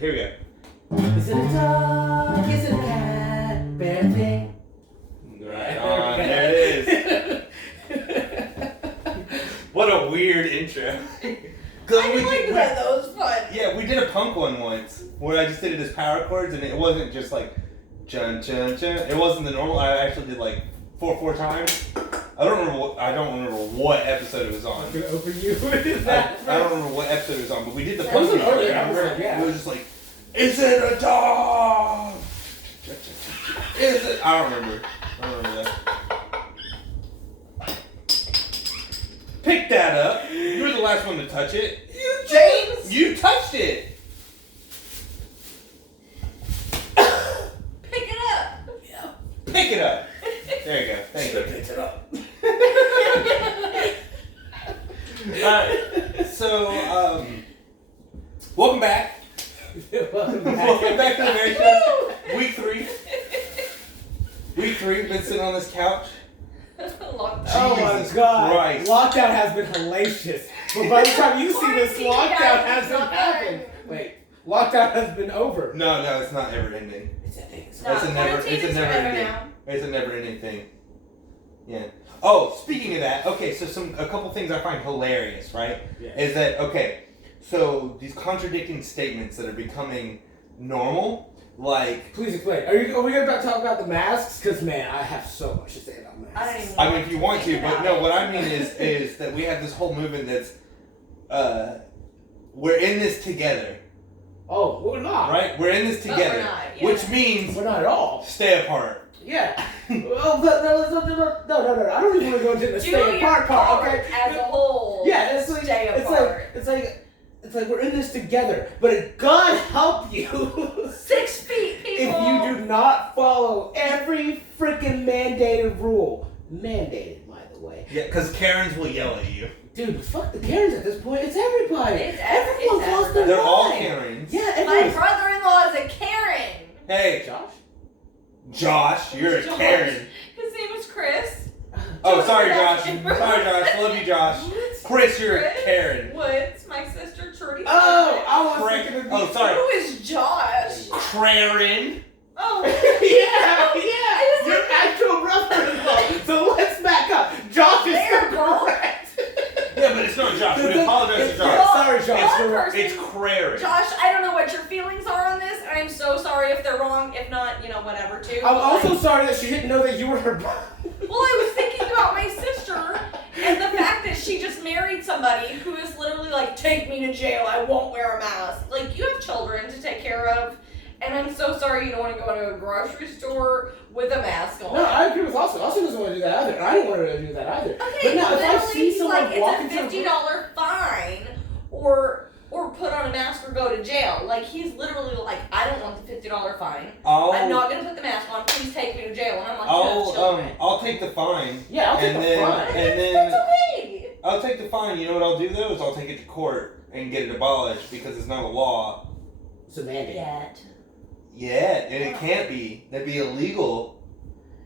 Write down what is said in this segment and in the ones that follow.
Here we go. Is it a dog? Is it a cat? Bear thing? Right on. There it is. What a weird intro. I like that. That was fun. Yeah, we did a punk one once where I just did it as power chords, and it wasn't just like chun chun chun. It wasn't the normal. I actually did like four times. I don't remember what episode it was on. I'm gonna open you. I don't remember what episode it was on, but we did the It was punk an one. early episode, yeah. It was just like, is it a dog? Is it? I don't remember that. Pick that up. You were the last one to touch it. James! You touched it. Pick it up. Yeah. Pick it up. There you go. Thank you. Picked it up. So, welcome back. Welcome Welcome back to the Mary Show. Week 3. Week 3. Been sitting on this couch. Lockdown. Oh my Jesus God! Christ. Lockdown has been hellacious. But by the time you see this, Quarantine, lockdown guys, hasn't not happened. Wait, lockdown has been over. No, it's not ever ending. It's ending. No, It's a never forever ending. now. It's a never ending thing. Yeah. Oh, speaking of that, okay, so a couple things I find hilarious, right? Yeah. Is that okay? So these contradicting statements that are becoming normal, like. Please explain. Are we going to talk about the masks? Because man, I have so much to say about masks. I don't even I mean, if you want to, but no. What I mean is that we have this whole movement that's, we're in this together. Oh, we're not. Right? We're in this But together, we're not, yeah. which means We're not at all. stay apart. Yeah. Well, but no. I don't even want to go into the Do stay your apart part. Okay. as a whole. Yeah, it's like Stay it's apart. like we're in this together. But God help you 6 feet, people. if you do not follow every freaking mandated rule. Mandated, by the way. Yeah, because Karens will yell at you. Dude, fuck the Karens at this point. It's everybody. It's Everyone's it's lost their They're all mind. Karens. Yeah, My everyone's. brother-in-law is a Karen. Hey, Josh? You're a Josh. Karen. His name is Chris. Oh, sorry, Josh. Josh. Sorry, Josh. Love you, Josh. Chris, you're a Karen. Woods, my sister Trudy. Oh, I was Correct. thinking of Oh, sorry. Who is Josh? Karen. Oh. yeah, your actual brother-in-law. So let's back up. Josh is There, so girl. correct. Yeah, but it's not Josh. We apologize to Yeah, Josh. sorry, Josh. One person, It's Karen. Josh, I don't know what your feelings are on this, and I'm so sorry if they're wrong. If not, whatever, too. I'm But, also sorry that she didn't know that you were her brother. Well, I was thinking about my sister and the fact that she just married somebody who is literally like, take me to jail, I won't wear a mask. Like, you have children to take care of, and I'm so sorry you don't want to go to a grocery store with a mask on. No, I agree with Austin. Austin doesn't want to do that either. I didn't want her to do that either. Okay, but now if I literally, see he's someone like, walking it's to a $50 fine, or put on a mask or go to jail. Like, he's literally like, I don't want the $50 fine. I'm not gonna put the mask on. Please take me to jail. And I'm like, you have children. I'll take the fine. Yeah, I'll take And the then- fine. and then- That's okay. I'll take the fine. You know what I'll do though is I'll take it to court and get it abolished because it's not a law. It's a mandate. Yeah, and it can't be. That'd be illegal.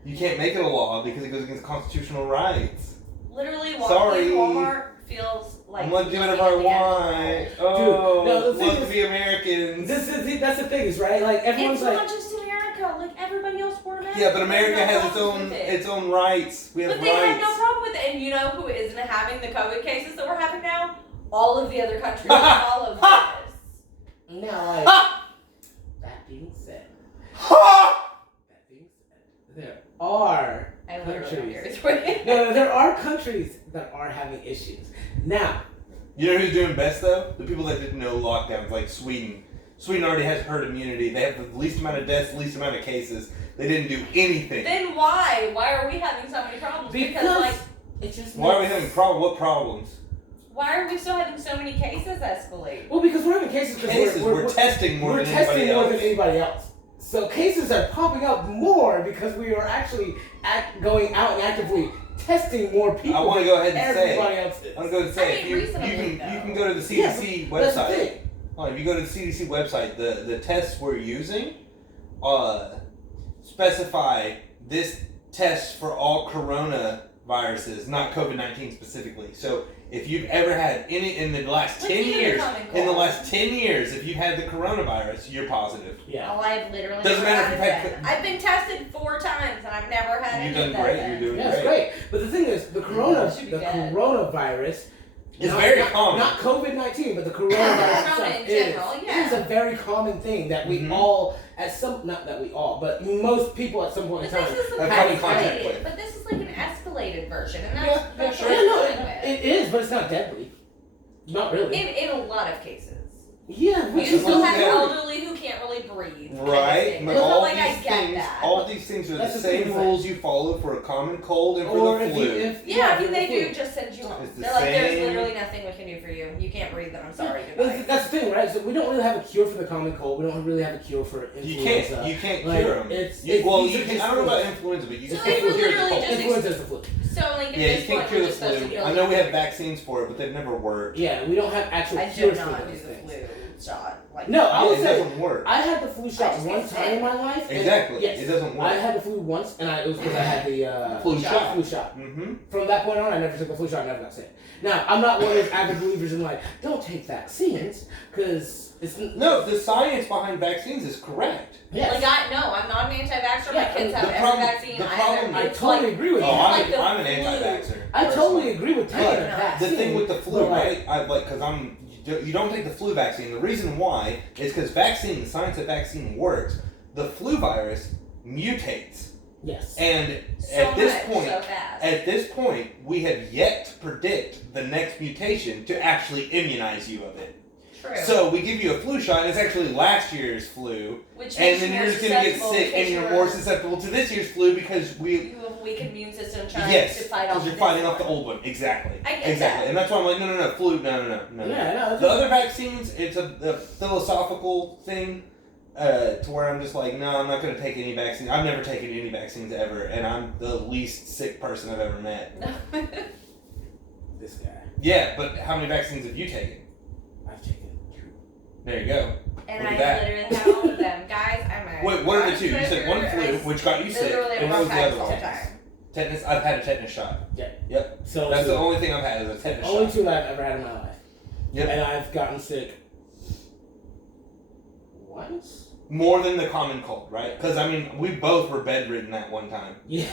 You can't make it a law because it goes against constitutional rights. Literally, Sorry. walking in Walmart feels like I'm gonna do looking whatever at I the end of the want. world. Oh, no, the thing love to is- be Americans. That's the thing is, right? Like, everyone's It's like... not just America. Like, everybody else wore masks. Yeah, but America There's no has problems with it. its own rights. We have But they rights. have no problem with it. And you know who isn't having the COVID cases that we're having now? All of the other countries that follow this. Now, like... that being said... there are I literally don't countries... hear it. No, there are countries that are having issues. Now... You know who's doing best though? The people that didn't know lockdowns, like Sweden. Sweden already has herd immunity. They have the least amount of deaths, least amount of cases. They didn't do anything. Then why? Why are we having so many problems? Because like, it just Why are we makes- having problems? What problems? why are we still having so many cases escalate? Well, because we're having cases because We're testing more we're than testing anybody more else. than anybody else. So cases are popping up more because we are actually going out and actively testing more people. I want to go ahead and everybody say. else is. I'm going to say I mean, you reasonably, can go to the CDC Yeah, That's the website. thing. If you go to the CDC website, the tests we're using specify this test for all corona viruses, not COVID-19 specifically. So if you've ever had any in the last Like 10 even years, common in the cold. last 10 years, if you've had the coronavirus, you're positive. Yeah. Oh, I've literally Doesn't never matter if had you've it. had I've been tested 4 times and I've never had You've any done of great. that. You're doing Yeah, it's great. great. But the thing is, the should be the dead. coronavirus. It's very common. Not COVID-19, but the coronavirus Corona itself in general, is a very common thing that we Mhm. all, not that we all, but most people at some point But in time. this is Have the come in contact escalated. with. But this is like an escalated version, and Yeah, that's sure. what Yeah, I'm no, fine with. it is, but it's not deadly. Not really. In a lot of cases. Yeah, but You still not have deadly. elderly who can't really breathe. kind of Right, thing. but So, all like, I these get things, that. all these things are That's the the thing same is rules you follow for a common cold and for or the if flu. you, if Yeah, for they the flu. do just send you home. It's the They're like, there's same- literally nothing we can do for you. You can't breathe, then I'm sorry, Well, goodbye. that's the thing, right? So we don't really have a cure for the common cold. We don't really have a cure for You influenza. can't Like, cure them. it's- You, it's- well, these you are can, just I don't know about flu. influenza, but you So can they still were cure the literally cold. just Influenza is the flu. So, like, at Yeah, you this can't point, cure we're the just supposed to flu. deal I with know we it. have vaccines for it, but they've never worked. Yeah, we don't have actual I cures did for not do those the things. flu shot. Like, No, I Yeah, would it say doesn't work. I had the flu shot just one get time sick. in my life. and- Exactly. Yes. It doesn't work. I had the flu once, and it was because I had the Flu shot. Flu shot. Mm-hmm. From that point on, I never took the flu shot. I never got sick. Now, I'm not one of those avid believers in like, don't take vaccines, because it's No, the science behind vaccines is correct. Yes. Like, I'm not an anti-vaxxer. Yeah, My kids the have every problem- vaccine. the I problem- have I totally agree with Oh, you. It's like the I'm an flu. anti-vaxxer. I totally agree with taking But a no. vaccine. The thing with the flu, but, like, right? I like because you don't take the flu vaccine. The reason why is because the science of vaccine works. The flu virus mutates, Yes. and So at this much, point, so fast. at this point, we have yet to predict the next mutation to actually immunize you of it. True. So we give you a flu shot, and it's actually last year's flu, Which and makes then you you're more just gonna get susceptible sick, and because you're more susceptible to this year's flu because we. You have a weak immune system trying Yes, to fight off because you're this fighting off the one. old one. Exactly. I get exactly. that. And that's why I'm like, no, flu, no. Yeah, no. That's The other vaccines, it's a philosophical thing to where I'm just like, no, I'm not going to take any vaccine. I've never taken any vaccines ever, and I'm the least sick person I've ever met. this guy. Yeah, but how many vaccines have you taken? I've taken 2. There you go. And Look I at that. literally have all of them. Guys, I'm a Wait, what are the two? You said one flu, I which got you sick, literally and what was the bronchitis other all the one? time. Tetanus. I've had a tetanus shot. So That's two. the only thing I've had is a tetanus only shot. 2 that I've ever had in my life. Yep. And I've gotten sick once. More than the common cold, right? Because I mean, we both were bedridden that one time, Yeah.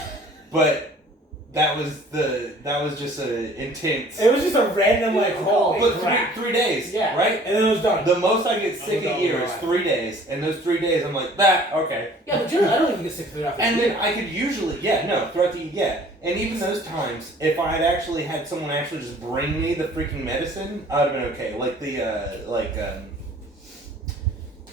but that was just a intense. It was just a random like holy But crap. three days, Yeah. right? And then it was done. The most I get sick Oh, a year no, is right. 3 days, and those 3 days I'm like, that okay. Yeah, but generally I don't even get sick throughout the And year. then I could usually, throughout the and even those times, if I had actually had someone actually just bring me the freaking medicine, I would have been okay. Like the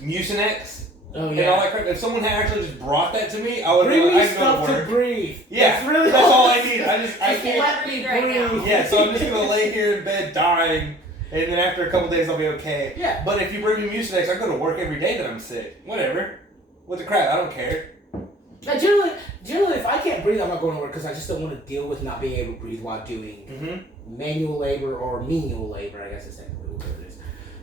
Mucinex Oh and yeah. all that crap. If someone had actually just brought that to me, I would Bring have me I'd go stuff to to work. breathe. Yeah, That's really that's all I need. I Just can't. let me breathe. Yeah, so I'm just gonna lay here in bed dying, and then after a couple days I'll be okay. Yeah. But if you bring me Mucinex, I go to work every day that I'm sick. Whatever. What the crap? I don't care. Now, generally, if I can't breathe, I'm not going to work because I just don't want to deal with not being able to breathe while doing Mm-hmm. manual labor or menial labor. I guess is technically what it is.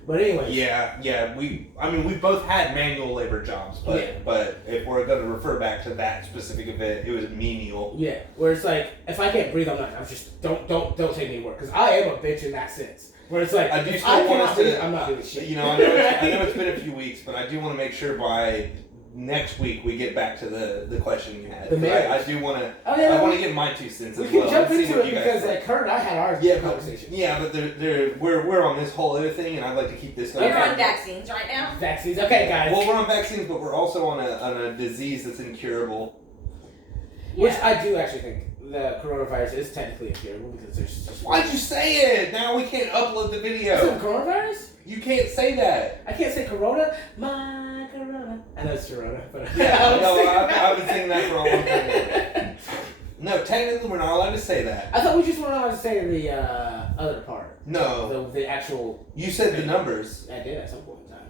But anyway. Yeah. We both had manual labor jobs, but Yeah. but if we're gonna refer back to that specific event, it was menial. Yeah, where it's like if I can't breathe, I'm just don't take me to work because I am a bitch in that sense. Where it's like I do if still I want cannot us breathe, to. I'm not doing shit. You know, I know it's been a few weeks, but I do want to make sure by next week we get back to the question you had. The 'Cause marriage. I do want to. Oh, yeah, I want to give my 2 cents we as can well. jump and see into what it you guys because think. like her and I had our Yeah, conversation. but we're on this whole other thing, and I'd like to keep this going. You're on vaccines right now? Vaccines, okay, guys. Well, we're on vaccines, but we're also on a disease that's incurable. Which I do actually think the coronavirus is technically incurable because there's just. Why'd you say it? Now we can't upload the Is it video. coronavirus? You can't say that. I can't say corona. My corona. I know it's corona, but Yeah, no, I I've been saying that for a long time. No, technically we're not allowed to say that. I thought we just weren't allowed to say the other part. No, The actual. you said the numbers. I did at some point in time.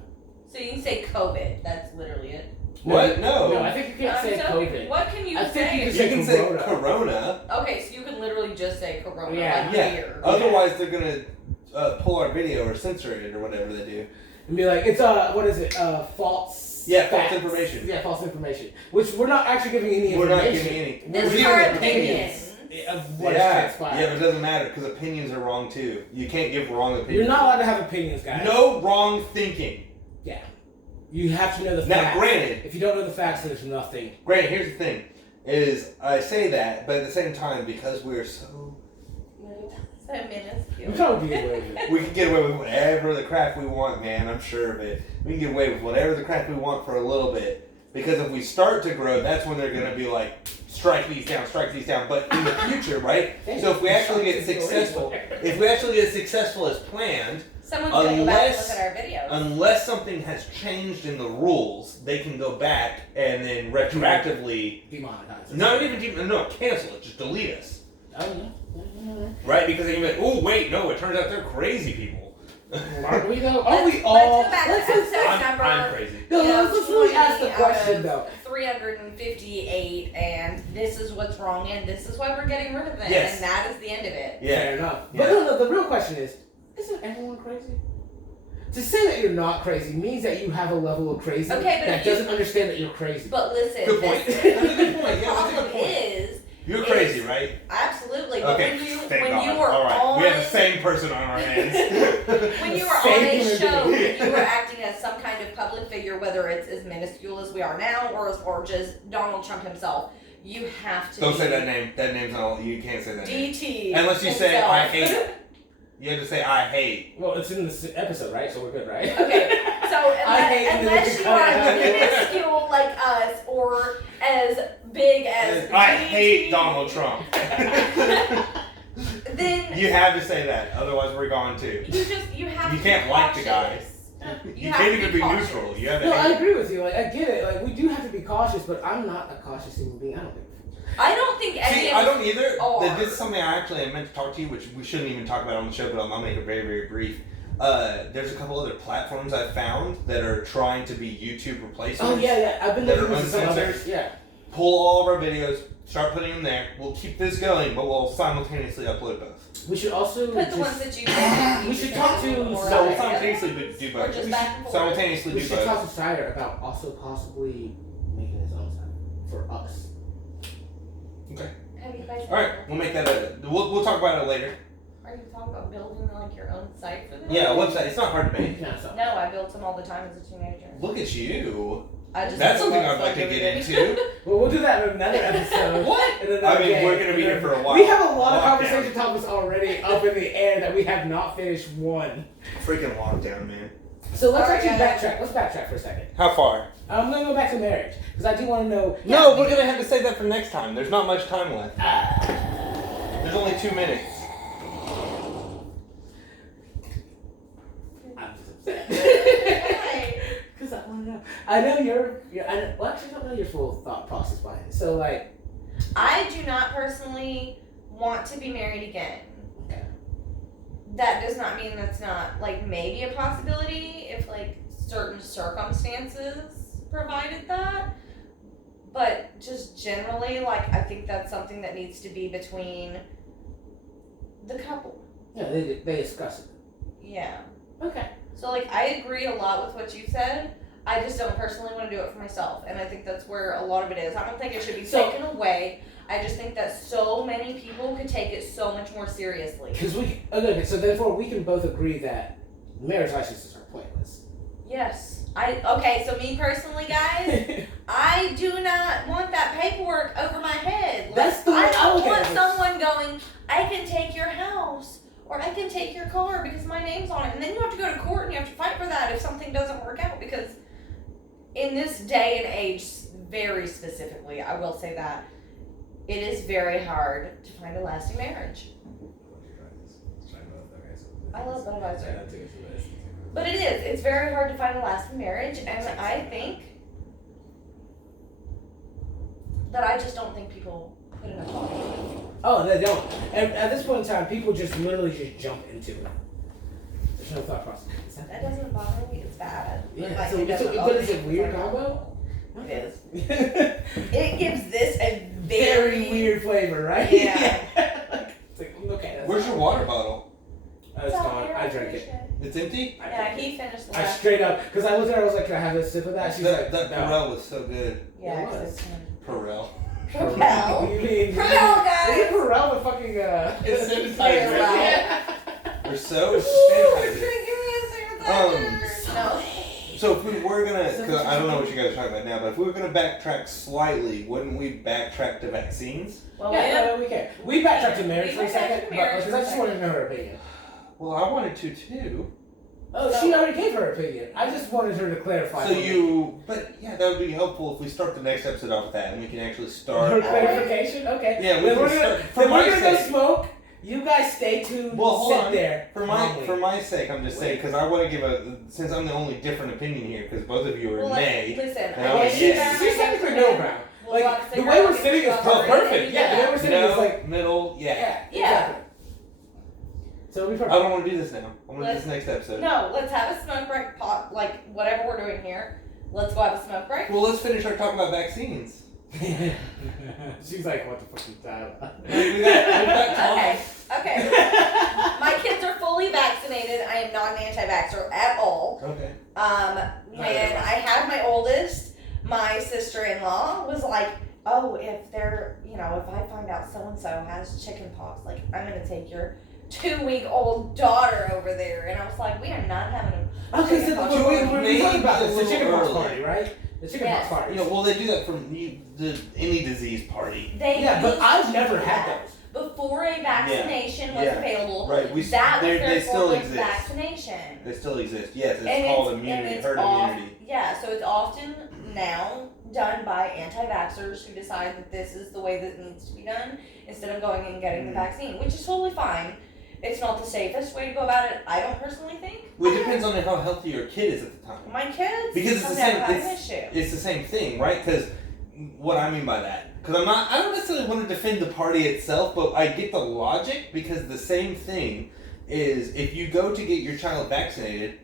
So you can say COVID. That's literally it. What? No. No, I think you can't say so COVID. what can you I think say? you You say can say corona. corona. Okay, so you can literally just say corona. Yeah. Like Yeah. beer. Otherwise, they're gonna pull our video or censor it or whatever they do. And be like, it's what is it? False. Yeah, false facts. information. Yeah, false information. Which we're not actually giving any We're not information. giving any. This We're is our giving opinion. opinions. of what Yeah, transpired. but it doesn't matter because opinions are wrong too. You can't give wrong opinions. You're not allowed to have opinions, guys. No wrong thinking. Yeah. You have to know the Now, facts. granted, If you don't know the facts, then there's nothing. Granted, here's the thing: is I say that, but at the same time, because we're so minuscule. We probably get away with it. we can get away with whatever the crap we want, man. I'm sure of it. We can get away with whatever the crap we want for a little bit. Because if we start to grow, that's when they're gonna be like, strike these down. But in the future, right? So if we actually get successful, as planned, Someone's gonna go back and look at our videos. unless something has changed in the rules, they can go back and then retroactively, Demonetize. cancel it, just delete us. Oh, yeah. Right? Because they can be like, oh wait, no, it turns out they're crazy people. Aren't we though? Are we all? Let's go back to episode number. I'm crazy. No, let's really ask the 20 question out though. of 358, and this is what's wrong, and this is why we're getting rid of it, Yes. and that is the end of it. Yeah. Fair enough. Yeah. But no, the real question is, isn't everyone crazy? To say that you're not crazy means that you have a level of crazy Okay, but that if you- doesn't understand that you're crazy. But listen, Good point. this- That's a good point. the Yeah, that's a problem good point. is You're crazy, right? absolutely. But Okay. when Thank God. you were All right. on, We have the same person on our hands. when you were on Same a human show, being. you were acting as some kind of public figure, whether it's as minuscule as we are now, or just Donald Trump himself. You have to. Don't be say that name. That name's not. You can't say that name. DT. Unless you say himself. I hate. You have to say I hate. Well, it's in this episode, right? So we're good, right? Okay, so I hate unless the you are cut. minuscule like us or as big as I DT, hate Donald Trump. then You have to say that, otherwise we're gone too. you have You to can't be like the guy. cautious. You have can't to even be cautious. neutral. You have to No, I hate. agree with you. Like, I get it. Like, we do have to be cautious, but I'm not a cautious human being. I don't think. I don't think any See, of I don't either. are. This is something I actually meant to talk to you, which we shouldn't even talk about on the show, but I'll make it very, very brief. There's a couple other platforms I've found that are trying to be YouTube replacements. Oh yeah. I've been That looking are into some uncensored. others. Yeah. Pull all of our videos, start putting them there. We'll keep this going, but we'll simultaneously upload both. We should also put the ones that you we should talk to or So we'll other. simultaneously do Or both. just We back should and forth. simultaneously we do should both. talk to Sire about also possibly making his own site for us. Have you guys? All right, we'll make that. We'll talk about it later. Are you talking about building like your own site for this? Yeah, website. It's not hard to make. Yeah, so. No, I built them all the time as a teenager. Look at you. I just That's something love I'd like to every get day. into. Well, we'll do that in another episode. What? In another I mean, day. we're gonna be here for a while. We have a lot of Lockdown. conversation topics already up in the air that we have not finished one. Freaking lockdown, man. So let's Alright, actually guys. backtrack. Let's backtrack for a second. How far? I'm gonna go back to marriage because I do want to know. No, we're gonna have to save that for next time. There's not much time left. There's only 2 minutes. I'm just upset. Why? Because I want to know. I know your. Well, actually, I don't know your full thought process behind it. So, like, I do not personally want to be married again. Okay. That does not mean that's not like maybe a possibility if like certain circumstances provided that. But just generally, like I think that's something that needs to be between the couple. yeah, they discuss it. Yeah. Okay. So like I agree a lot with what you said. I just don't personally want to do it for myself, and I think that's where a lot of it is. I don't think it should be So- taken away. I just think that so many people could take it so much more seriously. Because okay, so therefore we can both agree that marriage licenses are pointless. Yes. Okay, so me personally, guys, I do not want that paperwork over my head. Like, That's the way I I don't look at want it. someone going, I can take your house or I can take your car because my name's on it. And then you have to go to court and you have to fight for that if something doesn't work out, because in this day and age, very specifically, I will say that, it is very hard to find a lasting marriage. I love Budweiser. But it is. It's very hard to find a lasting marriage, and I think that I just don't think people put enough thought into it. Oh, they don't. And at this point in time, people just literally just jump into it. There's no thought process. That doesn't bother me. It's bad. Yeah, Like, so, it doesn't but is always- it weird combo? It is. Very It gives this a very weird flavor, right? Yeah. It's like, okay. That's Where's your water bottle? It's gone. I drank it. It's empty? Yeah, he finished the I last. straight up, because I looked at her, I was like, can I have a sip of that? She's That like, no. Perel was so good. Yeah, It was. it's Perel. Propel. You mean Propel, guys. Is it Pharrell with fucking It's sanitizer. Yeah. We're so We're sanitizer. drinking sanitizer. No. So if we were gonna, because I don't know what you guys are talking about now, but if we were gonna backtrack slightly, wouldn't we backtrack to vaccines? Well, yeah, we can. We backtracked to marriage We for a backtracked second, to marriage because for I a just wanted to know her opinion. Well, I wanted to too. Oh, So- she already gave her opinion. I just wanted her to clarify. So but yeah, that would be helpful if we start the next episode off with that, and we can actually Her start. clarification? Okay. Yeah, we Then can we're gonna, start. For then my we're gonna go sake. smoke. You guys stay tuned. Well, hold sit on. there. For calmly. my sake, I'm just saying because I want to give since I'm the only different opinion here because both of you are Well, nay. listen, And Well, I was she's yes. technically no ground. We'll Like, walk the way we're sitting is cigarette, perfect. Yeah, the way we're sitting is No, like. middle, yeah. Exactly. So it'll be I perfect. don't want to do this now. I want to do this next episode. No, let's have a smoke break. Pot, like whatever we're doing here. Let's go have a smoke break. Well, let's finish our talk about vaccines. She's like, what the fuck are you talking about? We got time. Okay. My kids are fully vaccinated. I am not an anti-vaxxer at all. Okay. When I had my oldest, my sister-in-law was like, "Oh, if they're, if I find out so and so has chickenpox, like I'm gonna take your 2-week-old daughter over there." And I was like, "We are not having a Okay, so chickenpox we're party." talking about Maybe this, the a chickenpox little party, right? The chickenpox Yes. party. Yeah, well, they do that for any disease party. They Yeah, but used I've to never do had that. those. Before a vaccination was Yeah. available, Right. that was they their still form of exist. vaccination. They still exist. Yes, it's And called it's- immunity, and it's herd immunity. Yeah, so it's often now done by anti-vaxxers who decide that this is the way that it needs to be done instead of going and getting the vaccine, which is totally fine. It's not the safest way to go about it, I don't personally think. Well, it depends on how healthy your kid is at the time. My kids Because it's the have same. never had an issue. It's the same thing, right? Because what I mean by that, because I don't necessarily want to defend the party itself, but I get the logic because the same thing is if you go to get your child vaccinated,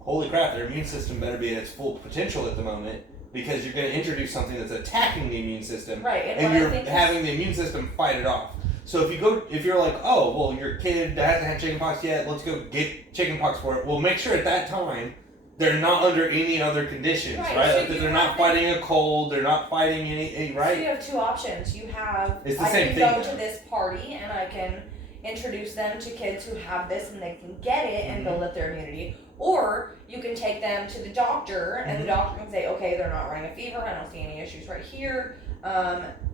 holy crap, their immune system better be at its full potential at the moment because you're going to introduce something that's attacking the immune system, Right, and what I you're think is- having the immune system fight it off. So if you're like, oh, well, your kid hasn't had chickenpox yet, let's go get chickenpox for it. Well, make sure at that time they're not under any other conditions, Right, right? so Like that you they're have not to- fighting a cold, they're not fighting any So right? you have two options. You have It's the I same can thing, go though. to this party and I can introduce them to kids who have this and they can get it and Mhm. build up their immunity. Or you can take them to the doctor and Mhm. the doctor can say, okay, they're not running a fever, I don't see any issues right here.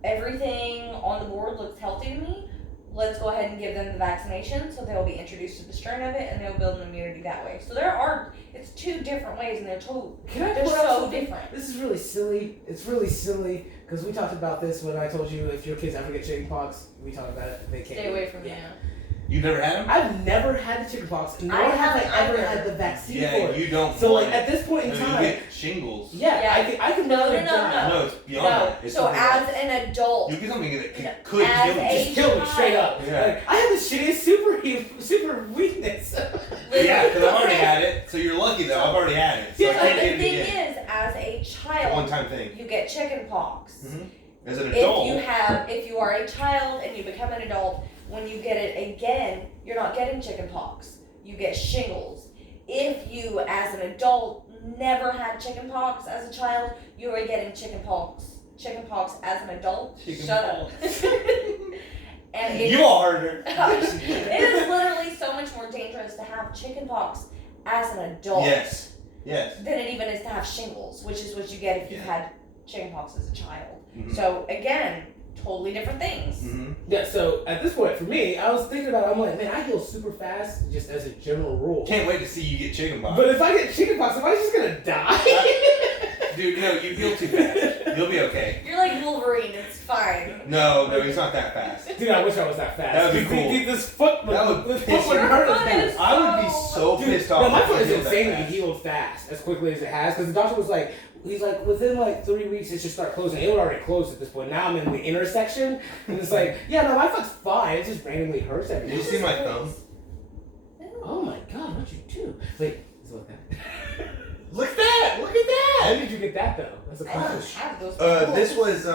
Everything on the board looks healthy to me. Let's go ahead and give them the vaccination so they'll be introduced to the strain of it and they'll build an immunity that way. So it's two different ways and they're Can I they're point out so something? different. This is really silly. It's really silly because we talked about this when I told you if your kids ever get chickenpox, we talked about it. They can't. Stay away from Yeah. you. You never had them? I've never had the chickenpox, nor I have I haven't ever either. had the vaccine for Yeah, it. you don't So want like at this point in it. time, You get shingles. yeah, I can No, never no, no, die. No, it's beyond No. that. It's So something as else. an adult, You get something that No, could as kill you. a- Just kill me straight up. Yeah. Like, I have the shittiest super weakness. Yeah, because I've already had it. So you're lucky though. I've already had it. So I Yeah, So can't the get it thing again. is, as a It's a child, one-time thing. you get chicken pox. Mm-hmm. As an adult. If you are a child and you become an adult, when you get it again, you're not getting chicken pox. You get shingles. If you, as an adult, never had chicken pox as a child, you are getting chicken pox. Chicken pox as an adult. Chicken Shut up. And it, You all heard her. it is literally so much more dangerous to have chicken pox as an adult. Yes. Yes. Than it even is to have shingles, which is what you get if you've Yeah. had chickenpox as a child. Mhm. So again, totally different things. Mm-hmm. Yeah, so at this point, for me, I was thinking about it, I'm like, man, I heal super fast, just as a general rule. Can't wait to see you get chickenpox. But if I get chickenpox, am I just gonna die? Dude, no, you heal too fast. You'll be okay. You're like Wolverine, it's fine. No, he's not that fast. Dude, I wish I was that fast. That would be cool. This foot would, That would this piss foot would you hurt off. as bad. I would be so Dude, pissed off. no, my if foot you is healed that insanely fast. healed fast, as quickly as it has, because the doctor was like, he's like, within like 3 weeks, it should start closing. It would already close at this point. Now I'm in the intersection, and it's like, yeah, no, my foot's fine. It just randomly hurts every Did you day. see my thumb? Oh my god, what'd you do? Wait, is it like that? Look at that! Look at How that! did you get that though? That's a I don't question. have those. This was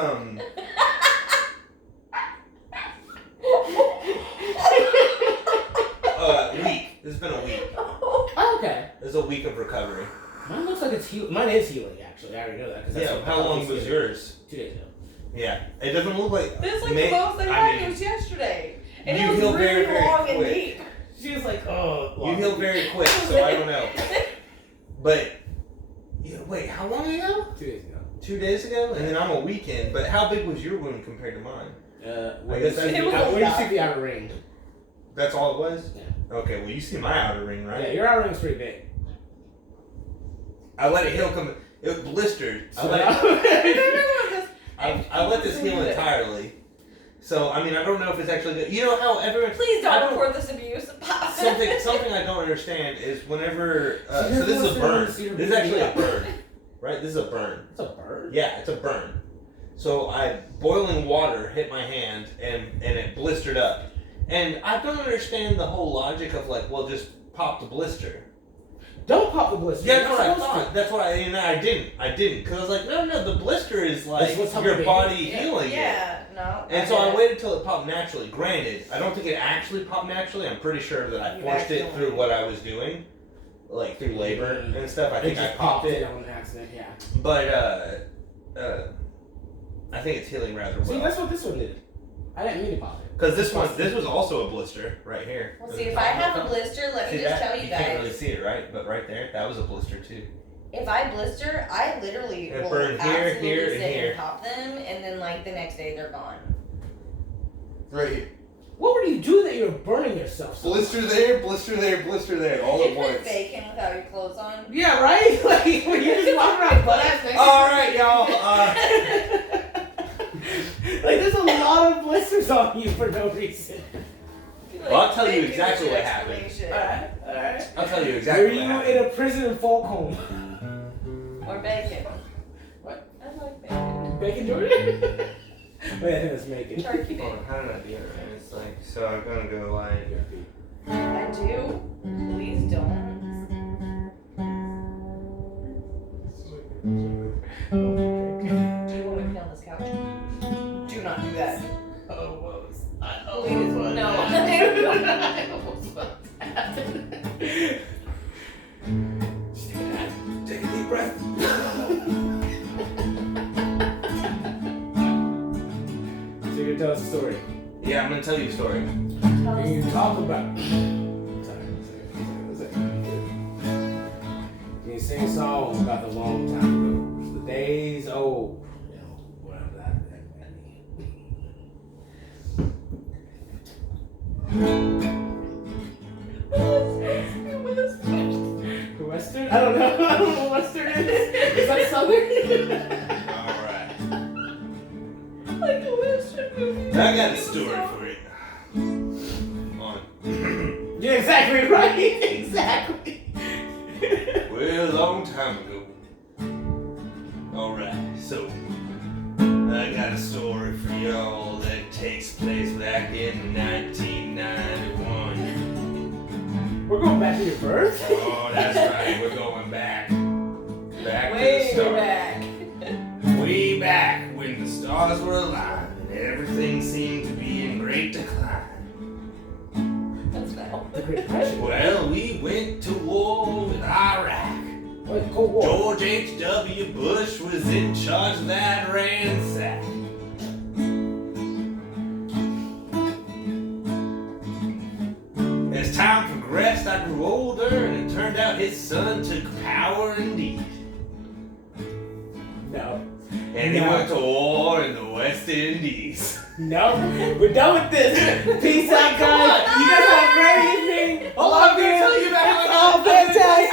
week. This has been a week. Oh, okay. This is a week of recovery. Mine looks like it's healing. Mine is healing, actually. I already know that. 'cause that's Yeah. what How the long health was is. yours? 2 days ago. Yeah, it doesn't look like. This is like the most I had. It was yesterday. And you it was heal really very, very long and quick. deep. She was like, oh. You heal very quick, so I don't know. But wait, how long ago? 2 days ago. 2 days ago, and then I'm a weekend. But how big was your wound compared to mine? Where you see the outer ring? That's all it was? Yeah. Okay, well you see my outer ring, right? Yeah, your outer ring's pretty big. I let it heal it blistered. So I let this heal entirely. So I mean I don't know if it's actually good. You know how everyone Please don't report this abuse. something I don't understand is whenever so this is a burn. This is actually a burn. Right? This is a burn. It's a burn? Yeah, it's a burn. So boiling water hit my hand and it blistered up. And I don't understand the whole logic of like, well, just pop the blister. Don't pop the blister. Yeah, that's what I thought. That's why I didn't. Because I was like, no, the blister is like your body healing it. Yeah, no. And so I waited till it popped naturally. Granted, I don't think it actually popped naturally. I'm pretty sure that I forced it through what I was doing. Like through labor and stuff. I think I popped it. On accident, yeah. But I think it's healing rather well. See, that's what this one did. I didn't mean to pop it. Because this was also a blister right here. Well, see, if I have a blister, let me just tell you You guys. can't really see it, right? But right there, that was a blister too. If I blister, I literally It will burned here, absolutely here, and sit here. and pop them, and then like the next day they're gone. Right here. What would you do that you're burning yourself? So Blister there, blister there, blister there, all Did at you put once. bacon without your clothes on? yeah, right? Like, when you just walk around butt ass naked. Alright, y'all. Like, there's a lot of blisters on you for no reason. Well, I'll tell you exactly what happened. Alright. I'll tell you exactly Were what you happened. in a prison in falcon? Or bacon. What? I like bacon. Bacon Jordan? Wait, I think it's making. Turkey Hold bacon. on, how did I do it? It's like, so I'm gonna go like. I do. Please don't. Do you want me to play on this couch? Do not do that. Please, no. Take a deep breath. So you're gonna tell us a story. Yeah, I'm gonna tell you a story. Can you talk about? Can you sing a song about the long time ago? The days old. You know, whatever that Western? I don't know. I don't know what Western is. Is that Southern? Alright. Like a Western movie. I got a story for you. On. Yeah, exactly right. Exactly. Well, a long time ago. Alright, so I got a story for y'all that takes place back in 1991. We're going back to your birth? Oh, that's right, we're going back. Back Way to the start. back. Way back when the stars were alive and everything seemed to be in great decline. That's now. The Great Depression. Well, we went to war with Iraq. What? Cold War. George H.W. Bush was in charge of that ransack. As time progressed, I grew older, and it turned out his son took power indeed. No. And he No. went to war in the West Indies. No. We're done with this. Peace out, guys. You guys have a great evening. Hold on, I'm gonna tell you about It's all fantastic.